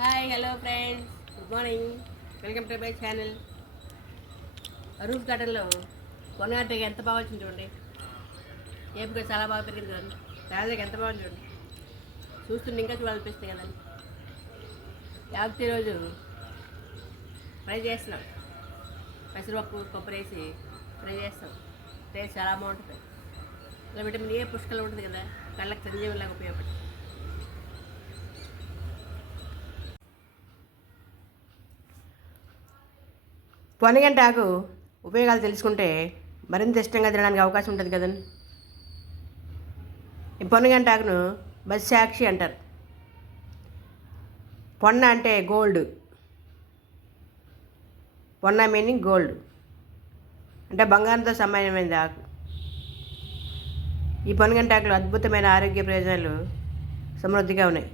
Hi hello friends, good morning. Welcome to my channel. Roof గార్డెన్లో కొనగంటకి ఎంత బాగా వచ్చింది చూడండి. ఏపుగా చాలా బాగా పెరిగింది కదండి. తాజాగా ఎంత బాగుంది చూడండి. చూస్తుంటే ఇంకా చూడాలనిపిస్తుంది కదండి. యావత్తి రోజు ఫ్రై చేస్తున్నాం. పెసరపప్పు కొబ్బరి వేసి ఫ్రై చేస్తాం. టేస్ట్ చాలా బాగుంటుంది. ఇలా విటమిన్ ఏ పుష్కలం ఉంటుంది కదా, కళ్ళకి సంజీవంలాగా ఉపయోగపడుతుంది. పొనగంట ఆకు ఉపయోగాలు తెలుసుకుంటే మరింత ఇష్టంగా తినడానికి అవకాశం ఉంటుంది కదండి. ఈ పొనగంట ఆకును బస్సాక్షి అంటారు. పొన్న అంటే గోల్డ్. పొన్న మీనింగ్ గోల్డ్, అంటే బంగారంతో సమానమైనది ఆకు. ఈ పొనగంట ఆకులు అద్భుతమైన ఆరోగ్య ప్రయోజనాలు సమృద్ధిగా ఉన్నాయి.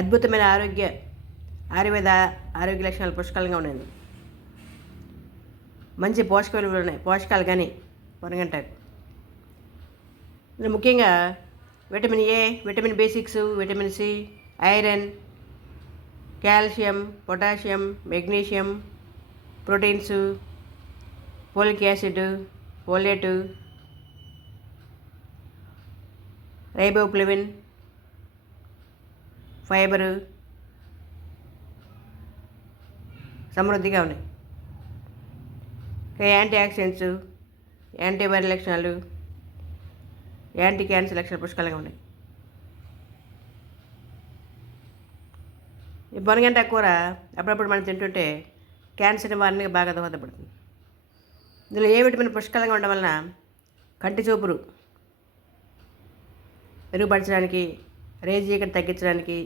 అద్భుతమైన ఆయుర్వేద ఆరోగ్య లక్షణాలు పుష్కలంగా ఉన్నాయి. మంచి పోషక విలువలు ఉన్నాయి, పోషకాలు కానీ పొనగంటాకు. ముఖ్యంగా vitamin A, vitamin B6, vitamin C, iron, calcium, potassium, magnesium, proteins, folic acid, folate, riboflavin, fibre సమృద్ధిగా ఉన్నాయి. యాంటీ ఆక్సిడెంట్స్, యాంటీవైరల్ లక్షణాలు, యాంటీ క్యాన్సర్ లక్షణాలు పుష్కలంగా ఉన్నాయి. ఈ పొనగంట కూర అప్పుడప్పుడు మనం తింటుంటే క్యాన్సర్ నివారణకి బాగా దోహదపడుతుంది. ఇందులో ఏ విటమిన్ పుష్కలంగా ఉండడం వలన కంటి చూపురు మెరుగుపరచడానికి, రేజీకరణ తగ్గించడానికి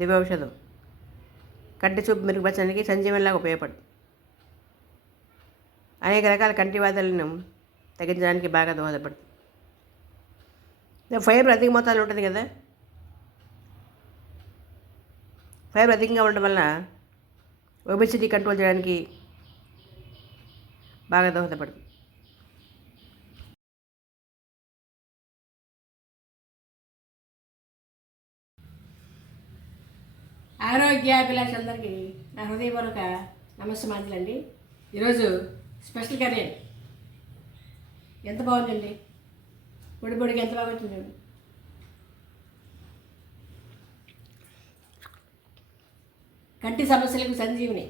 దివ్య ఔషధం. కంటి చూపు మెరుగుపరచడానికి సంజీవనలాగా ఉపయోగపడుతుంది. అనేక రకాల కంటి వ్యాధులను తగ్గించడానికి బాగా దోహదపడుతుంది. ఫైబర్ అధిక మోతాదులో ఉంటుంది కదా. ఫైబర్ అధికంగా ఉండడం వలన ఒబెసిటీ కంట్రోల్ చేయడానికి బాగా దోహదపడుతుంది. ఆరోగ్యాభిలాషులందరికీ నా హృదయపూర్వక నమస్కారాలండి. ఈరోజు స్పెషల్ కర్రీ ఎంత బాగుందండి. పొడి పొడికి ఎంత బాగా వచ్చింది. కంటి సమస్యలకు సంజీవిని.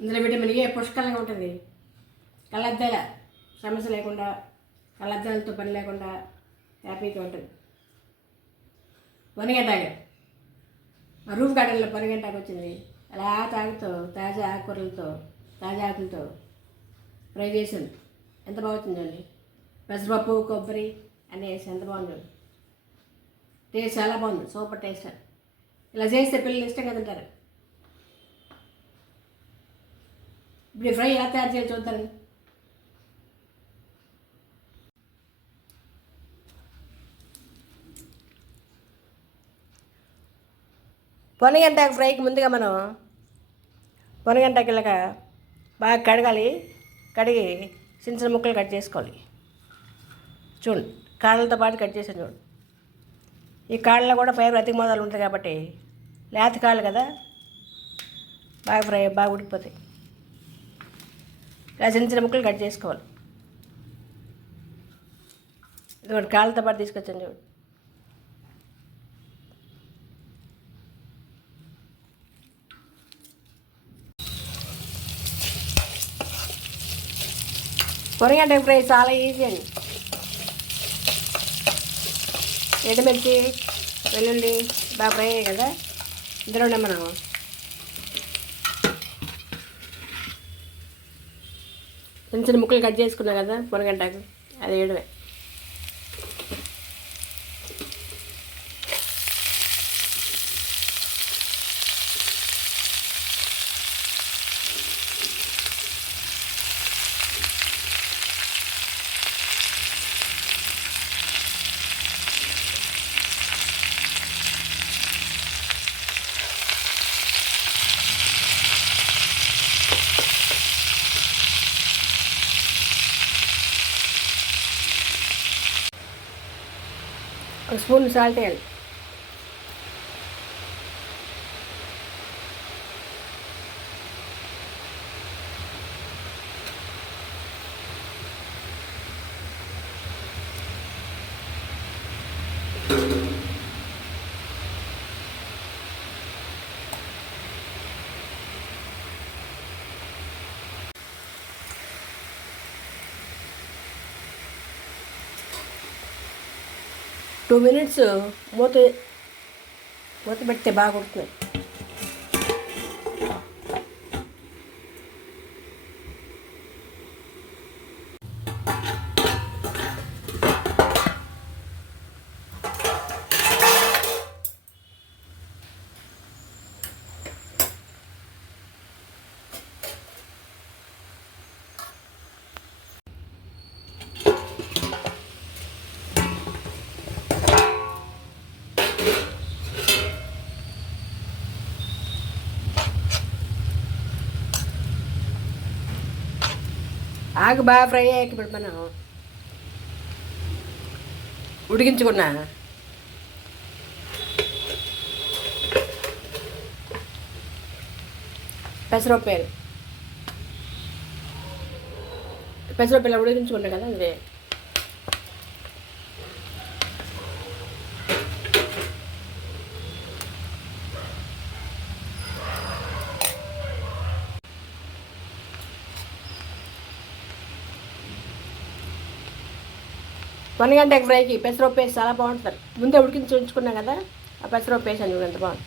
ఇందులో విటమిన్ ఏ పుష్కలంగా ఉంటుంది. కళ్ళద్దాల సమస్య లేకుండా, కళ్ళద్దాలతో పని లేకుండా హ్యాపీగా ఉంటుంది. పొనగంటాకు రూఫ్ గార్డెన్లో పొనగంటాకు వచ్చింది. అలా తాగుతో తాజా ఆకుకూరలతో, తాజా ఆకులతో ఫ్రై చేసింది. ఎంత బాగుంటుందండి. పెసరపప్పు కొబ్బరి అన్నీ వేసి ఎంత బాగుంది. టేస్ట్ చాలా బాగుంది, సూపర్ టేస్ట్. ఇలా చేస్తే పిల్లలు ఇష్టంగా తింటారు. ఇప్పుడు ఫ్రై ఎలా తయారు చేయాలి చూద్దాం. పొనగంటాకు ఫ్రైకి ముందుగా మనం పొనగంటాకు ఇలాగా బాగా కడగాలి. కడిగి చిన్న చిన్న ముక్కలు కట్ చేసుకోవాలి. చూడండి, కాళ్ళతో పాటు కట్ చేసాను చూడండి. ఈ కాళ్ళలో కూడా ఫైబర్ అధిక మోతాదులు ఉంటుంది కాబట్టి లేత కాళ్ళు కదా, బాగా ఉడికిపోతాయి. ఇలా చిన్న చిన్న ముక్కలు కట్ చేసుకోవాలి. ఇదిగోండి, కాళ్ళతో పాటు తీసుకొచ్చాను చూడండి. పొనగంటాకు ఫ్రై చాలా ఈజీ అండి. ఎండుమిర్చి, వెల్లుల్లి బాగా ఫ్రై అయ్యాయి కదా. ఇందులోనే మనం చిన్న చిన్న ముక్కలు కట్ చేసుకున్నాం కదా పొనగంటాకు, అది వేయడమే. ఒక స్పూన్ సాల్ట్ వేయాలి. టూ మినిట్స్ మూత మూత పెడితే బాగా ఉడుకుతుంది. ఆకు బాగా ఫ్రై అయ్యాక ఇప్పుడు మనం ఉడికించుకున్న పెసరపప్పు ఉడికించుకున్నా కదా అదే పొనగంట ఫ్రైకి పెసరపప్పు వేసి చాలా బాగుంటుంది. ముందే ఉడికించి ఉంచుకున్నాం కదా, ఆ పెసరపప్పు వేసాను చూడండి ఎంత బాగుంది.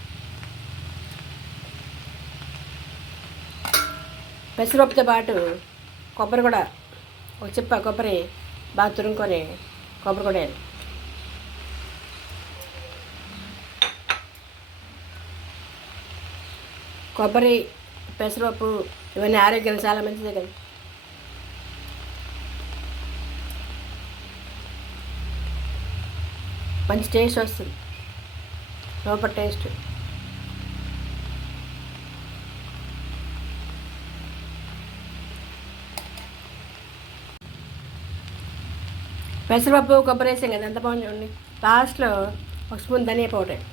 పెసరపప్పుతో పాటు కొబ్బరి కూడా, ఒక చిప్ప కొబ్బరి బాగా తురుముకొని కొబ్బరి కూడా వేయాలి. కొబ్బరి, పెసరపప్పు ఇవన్నీ ఆరోగ్యానికి చాలా మంచిదే కదా. మంచి టేస్ట్ వస్తుంది, సూపర్ టేస్ట్. పెసరపప్పు కొబ్బరి వేసాం కదా ఎంత బాగుంది చూడండి. లాస్ట్లో ఒక స్పూన్ ధనియా పౌడర్,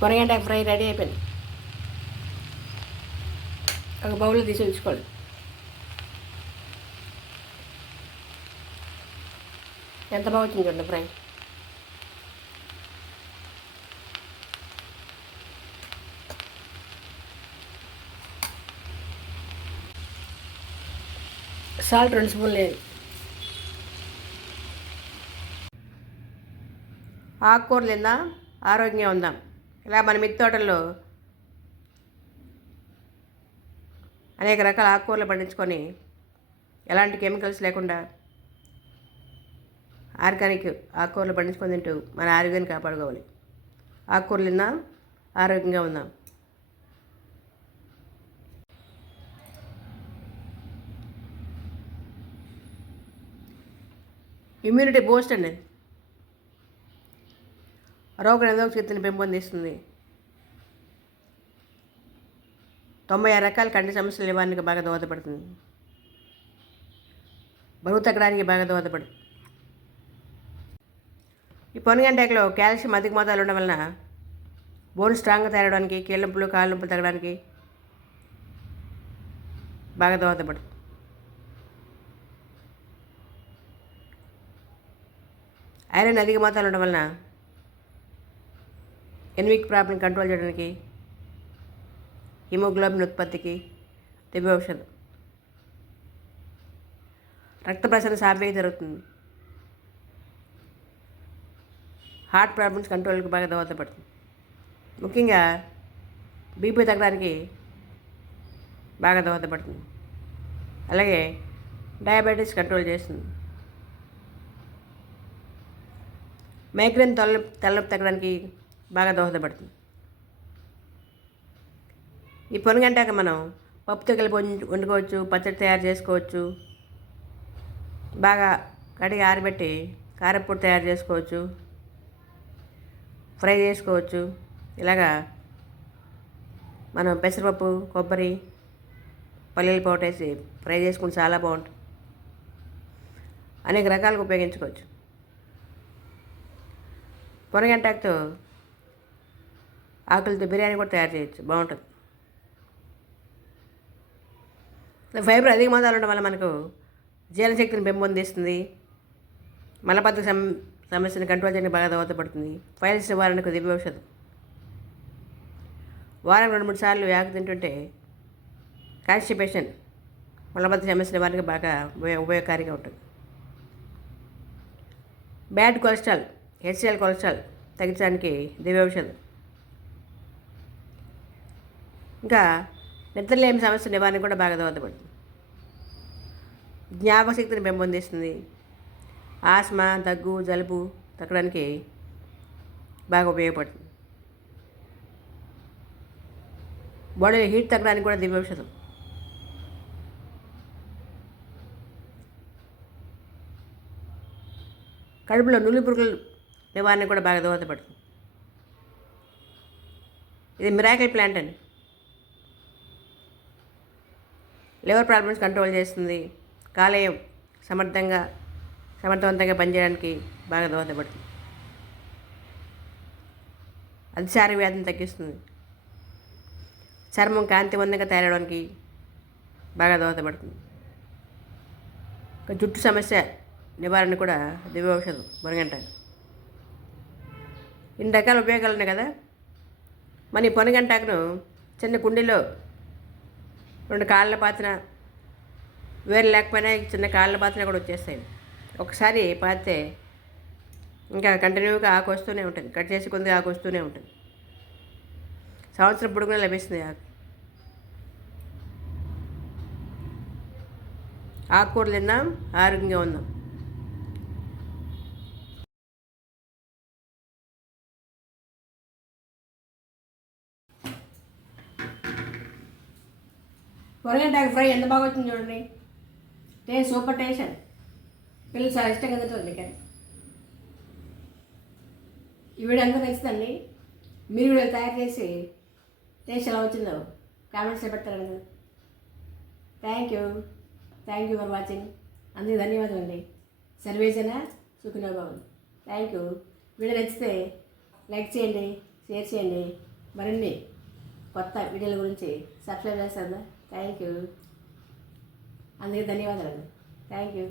పొనగంట ఫ్రై రెడీ అయిపోయింది. ఒక బౌల్లో తీసి ఉంచుకోండి. ఎంత బాగుంటుంది చూడండి ఫ్రై. సాల్ట్ 2 స్పూన్లు లేదు. ఆకుకూరలు తిందాం, ఆరోగ్యంగా ఉందాం. ఇలా మన మిద్దె తోటల్లో అనేక రకాల ఆకుకూరలు పండించుకొని ఎలాంటి కెమికల్స్ లేకుండా ఆర్గానిక్ ఆకుకూరలు పండించుకొని తింటూ మన ఆరోగ్యాన్ని కాపాడుకోవాలి. ఆకుకూరలు తిందాం, ఆరోగ్యంగా ఉందాం. ఇమ్యూనిటీ బూస్ట్ అండి, రోగనిరోధక శక్తిని పెంపొందిస్తుంది. 96 రకాల కంటి సమస్యల నివారణకు బాగా దోహదపడుతుంది. బరువు తగ్గడానికి బాగా దోహదపడుతుంది. ఈ పొనగంటాకులో కాల్షియం అధిక మోతాదులో ఉండడం వలన బోన్ స్ట్రాంగ్గా తయారవడానికి, కీళ్ళ నొప్పులు, కాళ్ళ నొప్పులు తగ్గడానికి బాగా దోహదపడుతుంది. ఐరన్ అధిక మోతాదులో ఉండడం వలన ఎనిమిక్ ప్రాబ్లం కంట్రోల్ చేయడానికి, హిమోగ్లోబిన్ ఉత్పత్తికి దివ్య ఔషధం. రక్త ప్రసరణ సాఫీగా జరుగుతుంది. హార్ట్ ప్రాబ్లమ్స్ కంట్రోల్కి బాగా దోహదపడుతుంది. ముఖ్యంగా బీపీ తగ్గడానికి బాగా దోహదపడుతుంది. అలాగే డయాబెటీస్ కంట్రోల్ చేస్తుంది. మైగ్రేన్ తలనొప్పి తగ్గడానికి బాగా దోహదపడుతుంది. ఈ పొనగంటాక మనం పప్పుతో కలిపి వండుకోవచ్చు, పచ్చడి తయారు చేసుకోవచ్చు, బాగా కడిగి ఆరబెట్టి కారప్పొడి తయారు చేసుకోవచ్చు. ఫ్రై చేసుకోవచ్చు. ఇలాగా మనం పెసరపప్పు, కొబ్బరి, పల్లీల పౌడర్ వేసి ఫ్రై చేసుకుంటే చాలా బాగుంటుంది. అనేక రకాలుగా ఉపయోగించుకోవచ్చు. పొనగంటాకుతో ఆకులతో బిర్యానీ కూడా తయారు చేయొచ్చు, బాగుంటుంది. ఫైబర్ అధిక మోతాదులో ఉండడం వల్ల మనకు జీర్ణశక్తిని పెంపొందిస్తుంది. మలబద్ధక సమస్యను కంట్రోల్ చేయడానికి బాగా దోహదపడుతుంది. ఫైల్స్ నివారణకు దివ్య ఔషధం. వారం 2-3 సార్లు ఆకు తింటుంటే కాన్స్టిపేషన్, మలబద్ధక సమస్య నివారణకు బాగా ఉపయోగకారిగా ఉంటుంది. బ్యాడ్ కొలెస్ట్రాల్, హెచ్సిఎల్ కొలెస్ట్రాల్ తగ్గించడానికి దివ్య ఔషధం. ఇంకా నిద్రలేమి సమస్య నివారణ కూడా బాగా దోహదపడుతుంది. జ్ఞాపకశక్తిని పెంపొందిస్తుంది. ఆస్మా, దగ్గు, జలుబు తగ్గడానికి బాగా ఉపయోగపడుతుంది. బాడీలో హీట్ తగ్గడానికి కూడా దివ్య ఔషధం. కడుపులో నులి పురుగుల నివారణ కూడా బాగా దోహదపడుతుంది. ఇది మిరాకిల్ ప్లాంట్ అండి. లివర్ ప్రాబ్లమ్స్ కంట్రోల్ చేస్తుంది. కాలేయం సమర్థవంతంగా పనిచేయడానికి బాగా దోహదపడుతుంది. అతిసార వ్యాధిని తగ్గిస్తుంది. చర్మం కాంతివంతంగా తయారవడానికి బాగా దోహదపడుతుంది. జుట్టు సమస్య నివారణ కూడా దివ్య ఔషధం పొనగంటాకు. ఇన్ని రకాల ఉపయోగాలు ఉన్నాయి కదా. మన ఈ పొనగంటాకును చిన్న కుండీలో 2 కాళ్ళ పాతిన, వేరు లేకపోయినా చిన్న కాళ్ళ పాతిన కూడా వచ్చేస్తాయి. ఒకసారి పాతితే ఇంకా కంటిన్యూగా ఆకు వస్తూనే ఉంటుంది. కట్ చేసి కొద్దిగా ఆకు వస్తూనే ఉంటుంది. సంవత్సరం పొడుగునా లభిస్తుంది ఆకు. ఆకుకూరలు తిన్నాం, ఆరోగ్యంగా ఉందాం. పొనగంటాకు ఫ్రై ఎంత బాగా వచ్చింది చూడండి. Taste super taste. పిల్లలు చాలా ఇష్టంగా తింటుంది. కానీ ఈ వీడియో అందరూ నచ్చుతుంది. మీరు కూడా తయారు చేసి టేస్ట్ ఎలా వచ్చిందో కామెంట్స్లో పెట్టారు కదా. Thank you for watching. అందరికీ ధన్యవాదాలు అండి. సర్వేజన సుఖినో భవంతు. Thank you. వీడియో నచ్చితే లైక్ చేయండి, షేర్ చేయండి. మరిన్ని కొత్త వీడియోల గురించి సబ్స్క్రైబ్ చేస్తారా? Thank you. అందరికీ ధన్యవాదాలు అండి. Thank you.